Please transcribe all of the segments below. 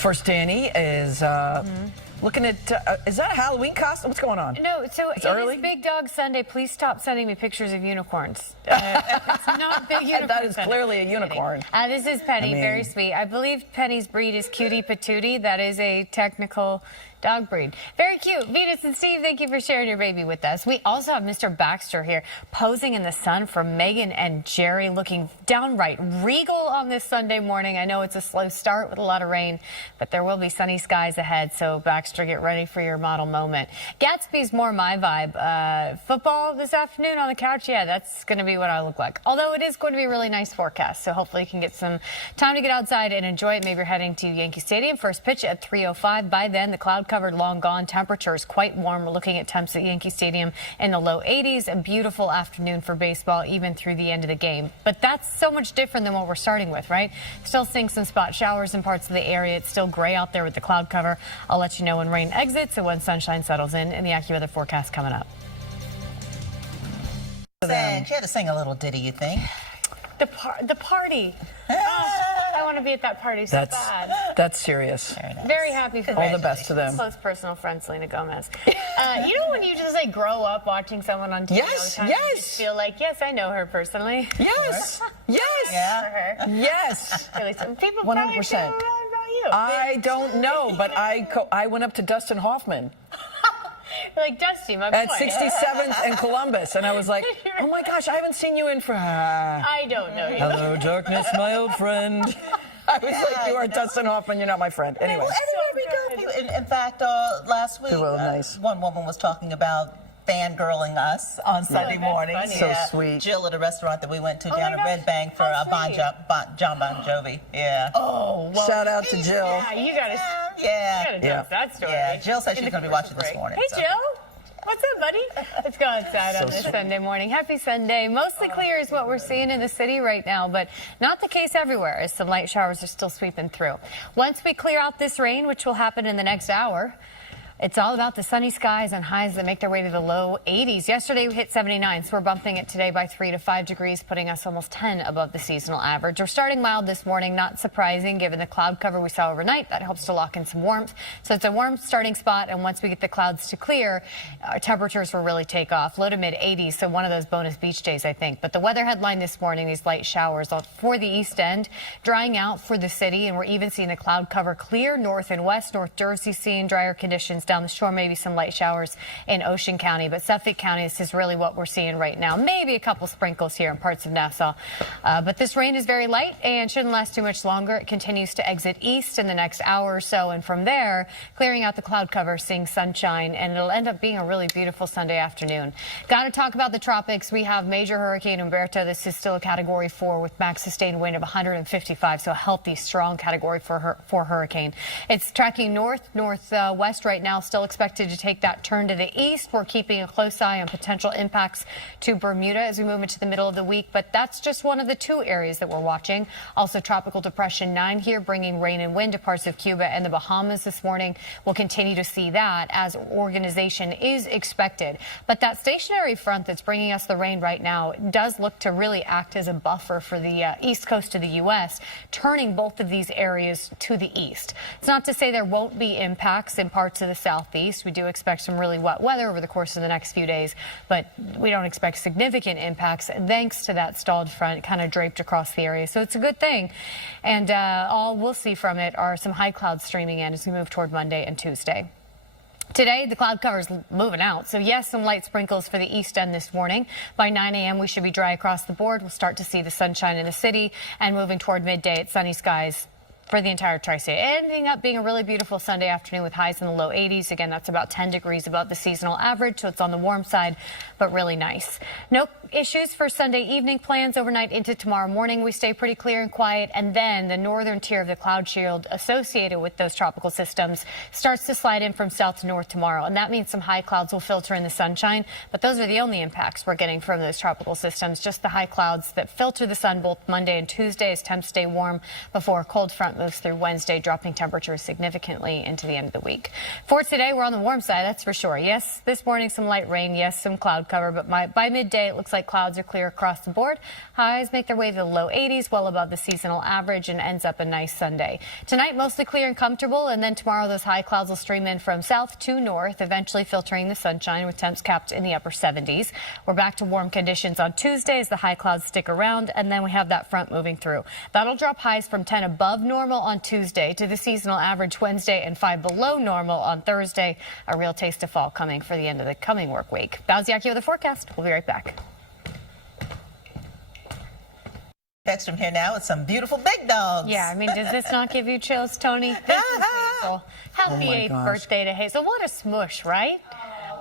First, Dani is looking at, is that a Halloween costume? What's going on? No, so it's it early? is Big Dog Sunday. Please stop sending me pictures of unicorns. It's not Big Unicorn That is Sunday. clearly a unicorn. This is Penny, very sweet. I believe Penny's breed is Cutie Patootie. That is a technical dog breed. Very cute. Venus and Steve, thank you for sharing your baby with us. We also have Mr. Baxter here posing in the sun for Megan and Jerry, looking downright regal on this Sunday morning. I know it's a slow start with a lot of rain, but there will be sunny skies ahead. So Baxter, get ready for your model moment. Gatsby's more my vibe. Football this afternoon on the couch. Yeah, that's going to be what I look like. Although it is going to be a really nice forecast. So hopefully you can get some time to get outside and enjoy it. Maybe you're heading to Yankee Stadium. First pitch at 3:05. By then, the cloud covered, long gone. Temperatures quite warm. We're looking at temps at Yankee Stadium in the low 80s. A beautiful afternoon for baseball, even through the end of the game. But that's so much different than what we're starting with, right? Still seeing some spot showers in parts of the area. It's still gray out there with the cloud cover. I'll let you know when rain exits and when sunshine settles in the AccuWeather forecast coming up. And you had to sing a little ditty, you think? The party. I want to be at that party so bad. That's serious. Very happy for all the best to them. Close personal friend Selena Gomez. You know when you just like grow up watching someone on TV all the time, you just feel like, yes, I know her personally. Yes, yes, Yeah. yes. Really, some people 100%. feel about you. I don't know, but I went up to Dustin Hoffman You're like, Dusty, my boy. at 67th and Columbus, and I was like, oh my gosh, I haven't seen you in for... I don't know you. Hello, darkness, my old friend. I was like, you are Dustin Hoffman, you're not my friend. Anyway. Well, anywhere we go. In fact, last week, one woman was talking about fangirling us on Sunday morning. So sweet. Jill at a restaurant that we went to down at Red Bank for John Bon Jovi. Yeah. Oh, well, shout out to Jill. Yeah, you got to tell that story. Yeah, Jill said she's going to be watching this morning. Hey, Jill. What's up, buddy? Let's go outside on this Sunday morning. Happy Sunday. Mostly clear is what we're seeing in the city right now, but not the case everywhere, as some light showers are still sweeping through. Once we clear out this rain, which will happen in the next hour, it's all about the sunny skies and highs that make their way to the low 80s. Yesterday we hit 79, so we're bumping it today by 3 to 5 degrees, putting us almost 10 above the seasonal average. We're starting mild this morning, not surprising given the cloud cover we saw overnight. That helps to lock in some warmth. So it's a warm starting spot, and once we get the clouds to clear, our temperatures will really take off. Low to mid 80s, so one of those bonus beach days, I think. But the weather headline this morning, these light showers for the east end, drying out for the city, and we're even seeing the cloud cover clear north and west. North Jersey seeing drier conditions down the shore, maybe some light showers in Ocean County, but Suffolk County, this is really what we're seeing right now. Maybe a couple sprinkles here in parts of Nassau, but this rain is very light and shouldn't last too much longer. It continues to exit east in the next hour or so, and from there, clearing out the cloud cover, seeing sunshine, and it'll end up being a really beautiful Sunday afternoon. Got to talk about the tropics. We have major Hurricane Humberto. This is still a Category 4 with max sustained wind of 155, so a healthy, strong Category 4 hurricane. It's tracking northwest right now, still expected to take that turn to the east. We're keeping a close eye on potential impacts to Bermuda as we move into the middle of the week, but that's just one of the 2 areas that we're watching. Also, Tropical Depression 9 here, bringing rain and wind to parts of Cuba and the Bahamas this morning. We'll continue to see that as organization is expected. But that stationary front that's bringing us the rain right now does look to really act as a buffer for the east coast of the U.S., turning both of these areas to the east. It's not to say there won't be impacts in parts of the southeast. We do expect some really wet weather over the course of the next few days, but we don't expect significant impacts thanks to that stalled front kind of draped across the area. So it's a good thing. And all we'll see from it are some high clouds streaming in as we move toward Monday and Tuesday. Today, the cloud cover is moving out. So, yes, some light sprinkles for the east end this morning. By 9 a.m., we should be dry across the board. We'll start to see the sunshine in the city, and moving toward midday, it's sunny skies for the entire tri-state. Ending up being a really beautiful Sunday afternoon with highs in the low 80s. Again, that's about 10 degrees above the seasonal average, so it's on the warm side, but really nice. No issues for Sunday evening plans. Overnight into tomorrow morning, we stay pretty clear and quiet, and then the northern tier of the cloud shield associated with those tropical systems starts to slide in from south to north tomorrow, and that means some high clouds will filter in the sunshine, but those are the only impacts we're getting from those tropical systems, just the high clouds that filter the sun both Monday and Tuesday as temps stay warm before a cold front moves through Wednesday, dropping temperatures significantly into the end of the week. For today, we're on the warm side, that's for sure. Yes, this morning some light rain, yes, some cloud cover, but by midday it looks like clouds are clear across the board. Highs make their way to the low 80s, well above the seasonal average, and ends up a nice Sunday. Tonight, mostly clear and comfortable, and then tomorrow those high clouds will stream in from south to north, eventually filtering the sunshine with temps capped in the upper 70s. We're back to warm conditions on Tuesday as the high clouds stick around, and then we have that front moving through. That'll drop highs from 10 above normal on Tuesday to the seasonal average Wednesday and 5 below normal on Thursday. A real taste of fall coming for the end of the coming work week. Baziaki with the forecast. We'll be right back. Beckstrom here now with some beautiful big dogs. Yeah, I mean, does this not give you chills, Tony? This is Hazel. Happy 8th birthday to Hazel. What a smush, right?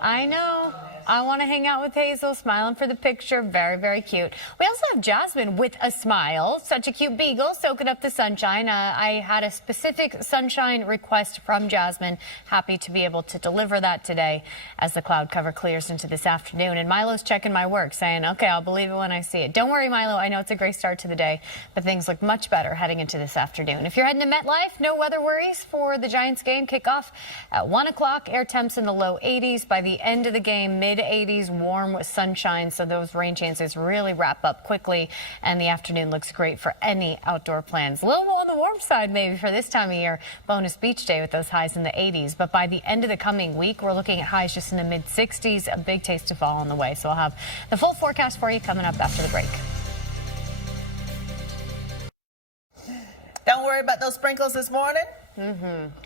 I know. I want to hang out with Hazel, smiling for the picture. Very, very cute. We also have Jasmine with a smile. Such a cute beagle, soaking up the sunshine. I had a specific sunshine request from Jasmine. Happy to be able to deliver that today as the cloud cover clears into this afternoon. And Milo's checking my work, saying, okay, I'll believe it when I see it. Don't worry, Milo. I know it's a great start to the day, but things look much better heading into this afternoon. If you're heading to MetLife, no weather worries for the Giants game. Kickoff at 1 o'clock. Air temps in the low 80s. By the end of the game, mid-80s, warm with sunshine, so those rain chances really wrap up quickly, and the afternoon looks great for any outdoor plans. A little on the warm side maybe for this time of year. Bonus beach day with those highs in the 80s, but by the end of the coming week, we're looking at highs just in the mid-60s. A big taste of fall on the way, so I'll have the full forecast for you coming up after the break. Don't worry about those sprinkles this morning.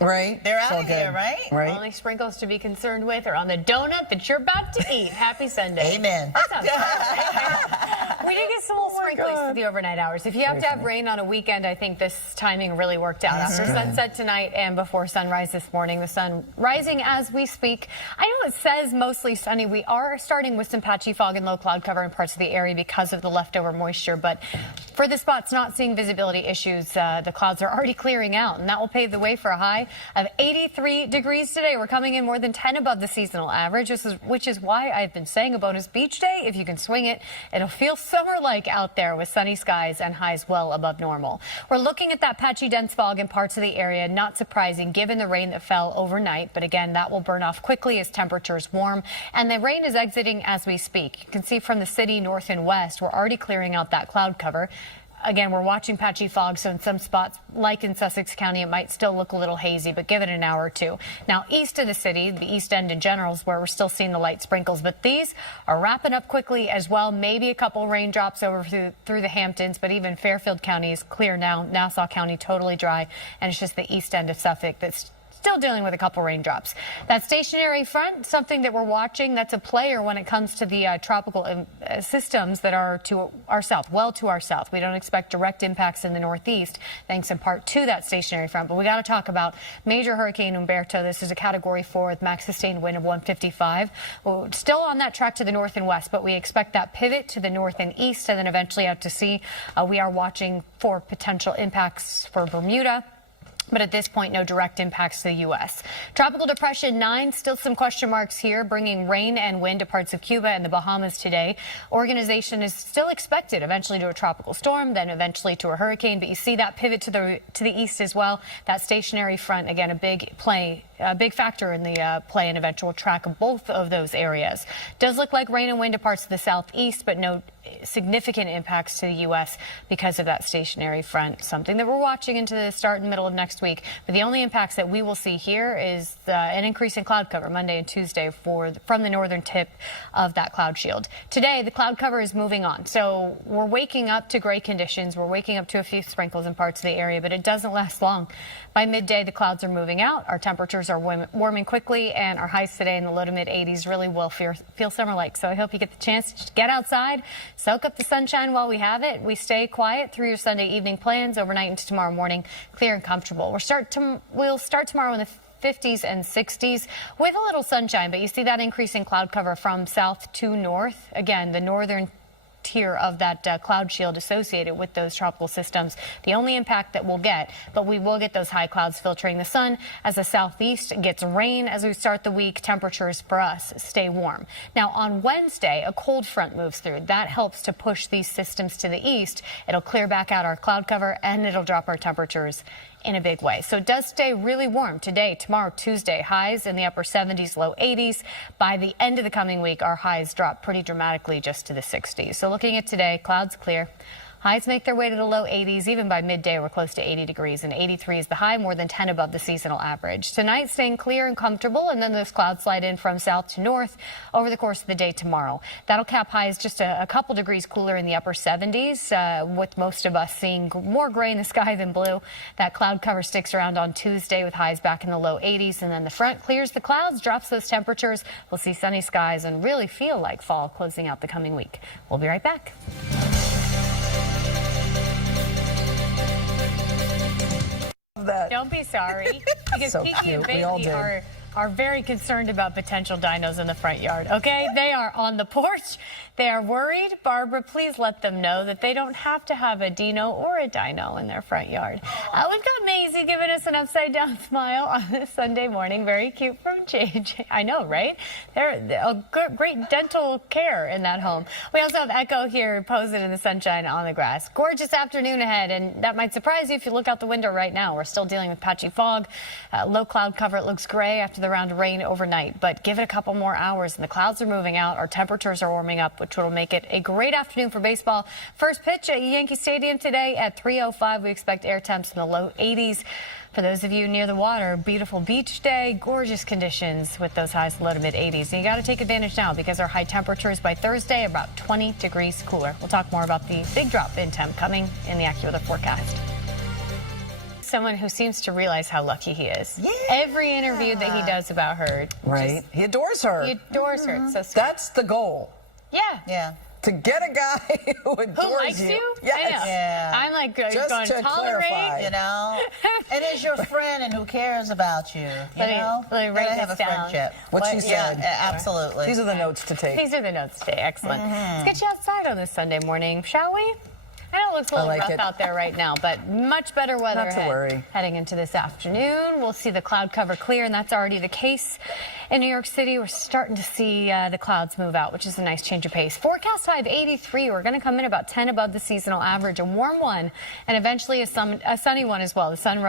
Right? They're out of here, right? Right. Only sprinkles to be concerned with are on the donut that you're about to eat. Happy Sunday. Amen. That sounds perfect. We did get some little sprinkles through the overnight hours. If you have to have rain on a weekend, I think this timing really worked out. After sunset tonight and before sunrise this morning, the sun rising as we speak. I know it says mostly sunny. We are starting with some patchy fog and low cloud cover in parts of the area because of the leftover moisture, but for the spots not seeing visibility issues, the clouds are already clearing out, and that will pave the way for a high of 83 degrees today. We're coming in more than 10 above the seasonal average, which is why I've been saying a bonus beach day. If you can swing it, it'll feel summer-like out there with sunny skies and highs well above normal. We're looking at that patchy dense fog in parts of the area. Not surprising given the rain that fell overnight, but again, that will burn off quickly as temperatures warm, and the rain is exiting as we speak. You can see from the city north and west, we're already clearing out that cloud cover. Again, we're watching patchy fog, so in some spots, like in Sussex County, it might still look a little hazy, but give it an hour or two. Now, east of the city, the East End in general is where we're still seeing the light sprinkles, but these are wrapping up quickly as well. Maybe a couple raindrops over through the Hamptons, but even Fairfield County is clear now. Nassau County totally dry, and it's just the East End of Suffolk that's still dealing with a couple raindrops. That stationary front, something that we're watching, that's a player when it comes to the tropical systems that are to our south, well to our south. We don't expect direct impacts in the northeast, thanks in part to that stationary front. But we got to talk about Major Hurricane Umberto. This is a Category 4 with max sustained wind of 155. We're still on that track to the north and west, but we expect that pivot to the north and east and then eventually out to sea. We are watching for potential impacts for Bermuda, but at this point, no direct impacts to the U.S. Tropical Depression 9, still some question marks here, bringing rain and wind to parts of Cuba and the Bahamas today. Organization is still expected eventually to a tropical storm, then eventually to a hurricane. But you see that pivot to the east as well. That stationary front, again, a big factor in the play and eventual track of both of those areas. Does look like rain and wind to parts of the southeast, but no significant impacts to the U.S. because of that stationary front, something that we're watching into the start and middle of next week. But the only impacts that we will see here is an increase in cloud cover Monday and Tuesday from the northern tip of that cloud shield. Today, the cloud cover is moving on. So we're waking up to gray conditions. We're waking up to a few sprinkles in parts of the area, but it doesn't last long. By midday, the clouds are moving out. Our temperatures are warming quickly, and our highs today in the low to mid 80s really will feel summer-like. So I hope you get the chance to get outside, soak up the sunshine while we have it. We stay quiet through your Sunday evening plans overnight into tomorrow morning, clear and comfortable. We'll start tomorrow in the 50s and 60s with a little sunshine, but you see that increase in cloud cover from south to north. Again, the northern tier of that cloud shield associated with those tropical systems. The only impact that we'll get, but we will get those high clouds filtering the sun as the southeast gets rain as we start the week. Temperatures for us stay warm. Now on Wednesday, a cold front moves through. That helps to push these systems to the east. It'll clear back out our cloud cover and it'll drop our temperatures in a big way. So it does stay really warm today, tomorrow, Tuesday. Highs in the upper 70s, low 80s. By the end of the coming week, our highs drop pretty dramatically just to the 60s. So looking at today, clouds clear. Highs make their way to the low 80s. Even by midday, we're close to 80 degrees, and 83 is the high, more than 10 above the seasonal average. Tonight, staying clear and comfortable, and then those clouds slide in from south to north over the course of the day tomorrow. That'll cap highs just a couple degrees cooler in the upper 70s, with most of us seeing more gray in the sky than blue. That cloud cover sticks around on Tuesday with highs back in the low 80s, and then the front clears the clouds, drops those temperatures. We'll see sunny skies and really feel like fall closing out the coming week. We'll be right back. Don't be sorry, because So Kiki and cute. We all Bailey did. are very concerned about potential dinos in the front yard, okay? They are on the porch. They are worried. Barbara, please let them know that they don't have to have a dino or a dino in their front yard. We've got Maisie giving us an upside-down smile on this Sunday morning. Very cute from JJ. I know, right? They're a great dental care in that home. We also have Echo here posing in the sunshine on the grass. Gorgeous afternoon ahead, and that might surprise you if you look out the window right now. We're still dealing with patchy fog. Low cloud cover. It looks gray after the round of rain overnight, but give it a couple more hours and the clouds are moving out. Our temperatures are warming up, which will make it a great afternoon for baseball. First pitch at Yankee Stadium today at 3:05. We expect air temps in the low 80s. For those of you near the water, beautiful beach day, gorgeous conditions with those highs low to mid 80s. And you got to take advantage now because our high temperatures by Thursday are about 20 degrees cooler. We'll talk more about the big drop in temp coming in the AccuWeather forecast. Someone who seems to realize how lucky he is. Yeah. Every interview that he does about her. Right. He adores her. He adores her. It's so sweet. That's the goal. Yeah. Yeah. To get a guy who adores Who likes you? Yes. I know. Yeah. I'm like Just going to tolerate. clarify. You know, and is your friend and who cares about you. You know, let me write gotta have this a down. friendship. What she Yeah, said. absolutely. These are the notes to take. These are the notes today. Excellent. Let's get you outside on this Sunday morning, shall we? I know it looks a little like rough it. out there right now, but much better weather Not to ahead. worry. Heading into this afternoon, we'll see the cloud cover clear, and that's already the case. In New York City, we're starting to see the clouds move out, which is a nice change of pace. Forecast high of 83. We're going to come in about 10 above the seasonal average, a warm one, and eventually a sunny one as well. The sun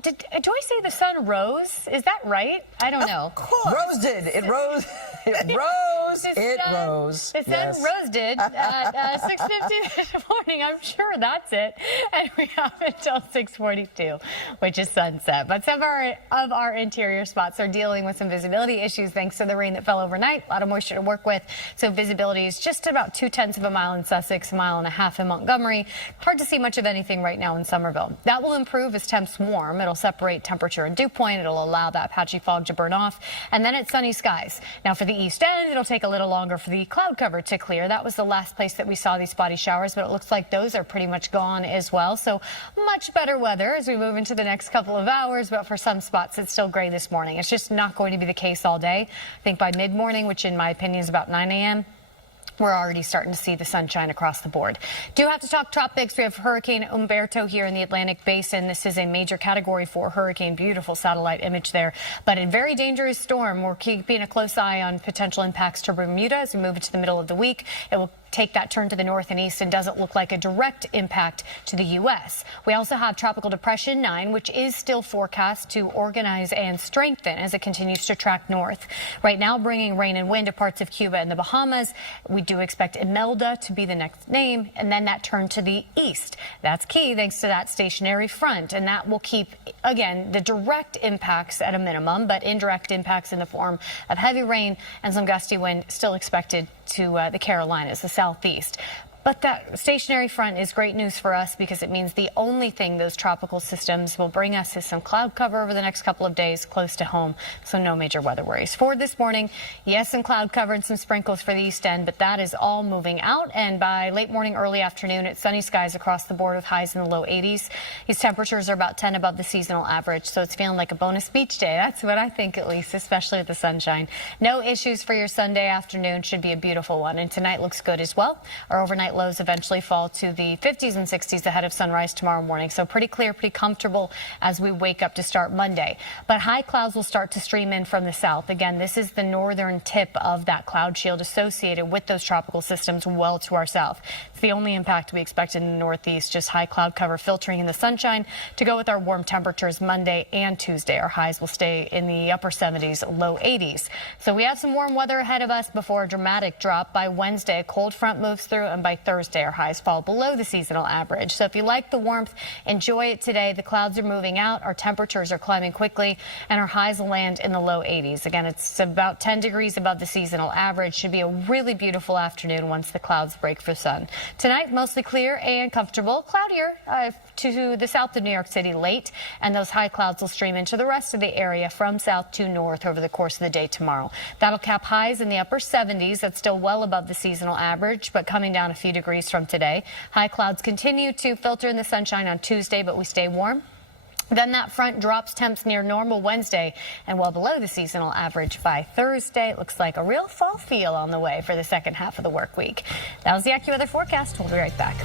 do I say the sun rose? Is that right? I don't know. Of course. Rose did. It rose. It rose. It rose. The sun Yes. rose did at 6:50 this morning. I'm sure that's it. And we have until 6:42, which is sunset. But some of our interior spots are dealing with some visibility issues thanks to the rain that fell overnight. A lot of moisture to work with. So visibility is just about 0.2 of a mile in Sussex, 1.5 miles in Montgomery. Hard to see much of anything right now in Somerville. That will improve as temps warm. It'll separate temperature and dew point. It'll allow that patchy fog to burn off. And then it's sunny skies. Now for the east end, it'll take a little longer for the cloud cover to clear. That was the last place that we saw these spotty showers, but it looks like those are pretty much gone as well. So much better weather as we move into the next couple of hours. But for some spots, it's still gray this morning. It's just not going to be the case all day. I think by mid-morning, which in my opinion is about 9 a.m., we're already starting to see the sunshine across the board. Do have to talk tropics. We have Hurricane Umberto here in the Atlantic Basin. This is a major Category 4 hurricane. Beautiful satellite image there. But a very dangerous storm. We're keeping a close eye on potential impacts to Bermuda as we move into the middle of the week. It will take that turn to the north and east and doesn't look like a direct impact to the U.S. We also have Tropical Depression 9, which is still forecast to organize and strengthen as it continues to track north. Right now, bringing rain and wind to parts of Cuba and the Bahamas. We do expect Imelda to be the next name, and then that turn to the east. That's key thanks to that stationary front, and that will keep, again, the direct impacts at a minimum, but indirect impacts in the form of heavy rain and some gusty wind still expected to the Carolinas, the southeast. But that stationary front is great news for us because it means the only thing those tropical systems will bring us is some cloud cover over the next couple of days close to home, so no major weather worries. For this morning, yes, some cloud cover and some sprinkles for the east end, but that is all moving out. And by late morning, early afternoon, it's sunny skies across the board with highs in the low 80s. These temperatures are about 10 above the seasonal average, so it's feeling like a bonus beach day. That's what I think, at least, especially with the sunshine. No issues for your Sunday afternoon. Should be a beautiful one. And tonight looks good as well. Our overnight overnight lows eventually fall to the 50s and 60s ahead of sunrise tomorrow morning. So pretty clear, pretty comfortable as we wake up to start Monday. But high clouds will start to stream in from the south. Again, this is the northern tip of that cloud shield associated with those tropical systems well to our south. It's the only impact we expect in the northeast, just high cloud cover filtering in the sunshine to go with our warm temperatures Monday and Tuesday. Our highs will stay in the upper 70s, low 80s. So we have some warm weather ahead of us before a dramatic drop. By Wednesday, a cold front moves through, and by Thursday, our highs fall below the seasonal average. So if you like the warmth, enjoy it today. The clouds are moving out, our temperatures are climbing quickly, and our highs will land in the low 80s. Again, it's about 10 degrees above the seasonal average. Should be a really beautiful afternoon once the clouds break for sun. Tonight, mostly clear and comfortable. Cloudier to the south of New York City late, and those high clouds will stream into the rest of the area from south to north over the course of the day tomorrow. That'll cap highs in the upper 70s. That's still well above the seasonal average, but coming down a few degrees from today. High clouds continue to filter in the sunshine on Tuesday, but we stay warm. Then that front drops temps near normal Wednesday and well below the seasonal average by Thursday. It looks like a real fall feel on the way for the second half of the work week. That was the AccuWeather forecast. We'll be right back.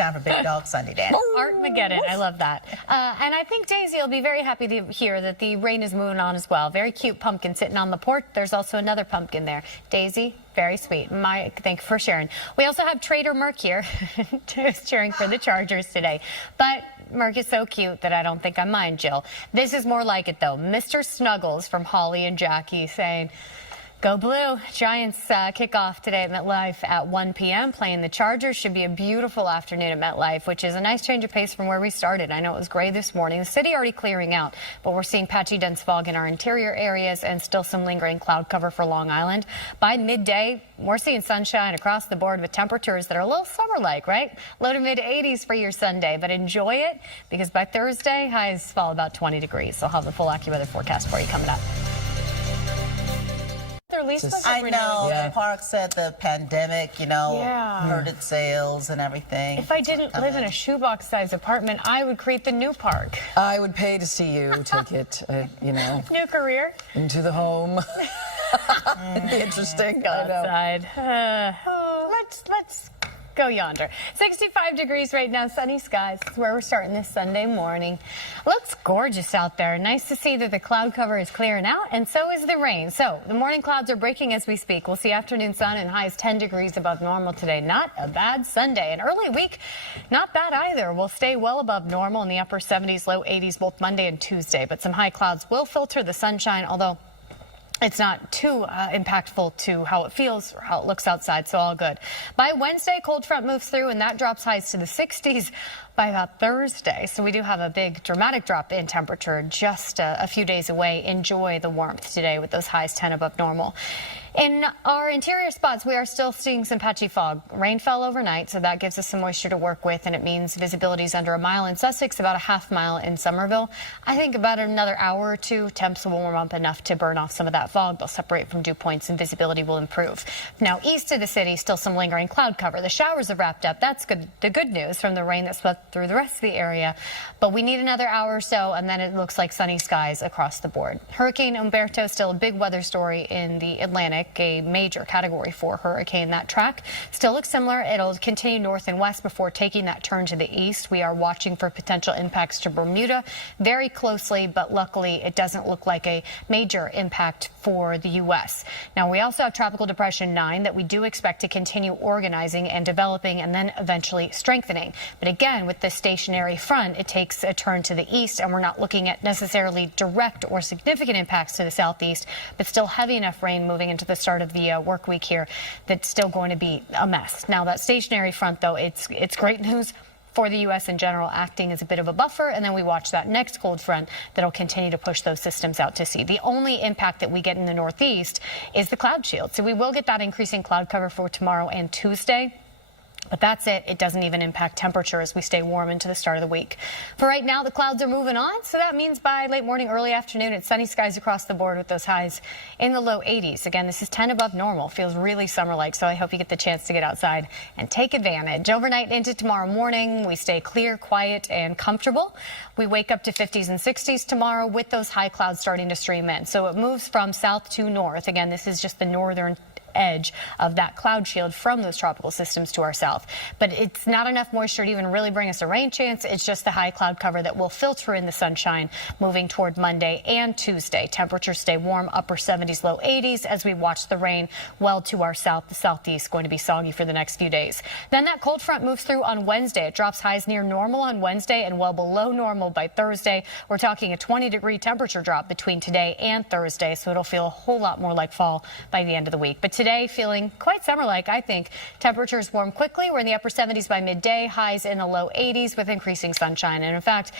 Time for Big Dog Sunday, Dan. Artmageddon. I love that. And I think Daisy will be very happy to hear that the rain is moving on as well. Very cute pumpkin sitting on the porch. There's also another pumpkin there. Daisy, very sweet. Thank you for sharing. We also have Trader Merc here cheering for the Chargers today. But Merc is so cute that I don't think I mind, Jill. This is more like it, though. Mr. Snuggles from Holly and Jackie saying, "Go Blue." Giants kick off today at MetLife at 1 p.m. playing the Chargers. Should be a beautiful afternoon at MetLife, which is a nice change of pace from where we started. I know it was gray this morning. The city already clearing out, but we're seeing patchy dense fog in our interior areas and still some lingering cloud cover for Long Island. By midday, we're seeing sunshine across the board with temperatures that are a little summer-like, right? Low to mid 80s for your Sunday, but enjoy it because by Thursday, highs fall about 20 degrees. So I'll have the full AccuWeather forecast for you coming up. I know. The park said the pandemic, hurted sales and everything. If I didn't live in a shoebox-sized apartment, I would create the new park. I would pay to see you take it, New career. into the home. It'd be interesting. Go outside. Let's go yonder. 65 degrees right now, sunny skies. That's where we're starting this Sunday morning. Looks gorgeous out there. Nice to see that the cloud cover is clearing out, and so is the rain. So the morning clouds are breaking as we speak. We'll see afternoon sun and highs 10 degrees above normal today. Not a bad Sunday. An early week, not bad either. We'll stay well above normal in the upper 70s, low 80s both Monday and Tuesday. But some high clouds will filter the sunshine, although it's not too impactful to how it feels or how it looks outside, so all good. By Wednesday, cold front moves through, and that drops highs to the 60s by about Thursday. So we do have a big dramatic drop in temperature just a few days away. Enjoy the warmth today with those highs 10 above normal. In our interior spots, we are still seeing some patchy fog. Rain fell overnight, so that gives us some moisture to work with, and it means visibility is under a mile in Sussex, about a half mile in Somerville. I think about another hour or two, temps will warm up enough to burn off some of that fog. They'll separate from dew points, and visibility will improve. Now, east of the city, still some lingering cloud cover. The showers have wrapped up. That's good. The good news from the rain that swept through the rest of the area. But we need another hour or so, and then it looks like sunny skies across the board. Hurricane Umberto, still a big weather story in the Atlantic. A major Category 4 hurricane. That track still looks similar. It'll continue north and west before taking that turn to the east. We are watching for potential impacts to Bermuda very closely, but luckily it doesn't look like a major impact for the U.S. Now, we also have Tropical Depression 9 that we do expect to continue organizing and developing and then eventually strengthening. But again, with this stationary front, it takes a turn to the east, and we're not looking at necessarily direct or significant impacts to the southeast, but still heavy enough rain moving into the start of the work week here that's still going to be a mess. Now, that stationary front, though, it's great news for the U.S. in general, acting as a bit of a buffer, and then we watch that next cold front that'll continue to push those systems out to sea. The only impact that we get in the northeast is the cloud shield. So we will get that increasing cloud cover for tomorrow and Tuesday. But that's it. It doesn't even impact temperature as we stay warm into the start of the week. For right now, the clouds are moving on, so that means by late morning, early afternoon, it's sunny skies across the board with those highs in the low 80s. Again, this is 10 above normal. Feels really summer-like, so I hope you get the chance to get outside and take advantage. Overnight into tomorrow morning, we stay clear, quiet, and comfortable. We wake up to 50s and 60s tomorrow with those high clouds starting to stream in. So it moves from south to north. Again, this is just the northern edge of that cloud shield from those tropical systems to our south. But it's not enough moisture to even really bring us a rain chance. It's just the high cloud cover that will filter in the sunshine moving toward Monday and Tuesday. Temperatures stay warm, upper 70s, low 80s as we watch the rain well to our south. The southeast going to be soggy for the next few days. Then that cold front moves through on Wednesday. It drops highs near normal on Wednesday and well below normal by Thursday. We're talking a 20-degree temperature drop between today and Thursday, so it'll feel a whole lot more like fall by the end of the week. But today feeling quite summer-like, I think. Temperatures warm quickly. We're in the upper 70s by midday, highs in the low 80s with increasing sunshine. And in fact,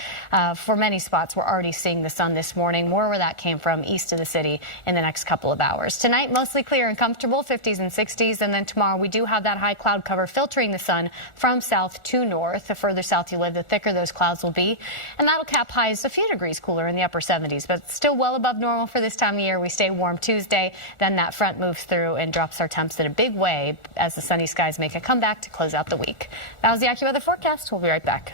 for many spots, we're already seeing the sun this morning, more where that came from east of the city in the next couple of hours. Tonight, mostly clear and comfortable, 50s and 60s. And then tomorrow, we do have that high cloud cover filtering the sun from south to north. The further south you live, the thicker those clouds will be. And that'll cap highs a few degrees cooler in the upper 70s, but still well above normal for this time of year. We stay warm Tuesday. Then that front moves through and drops our temps in a big way as the sunny skies make a comeback to close out the week. That was the AccuWeather forecast. We'll be right back.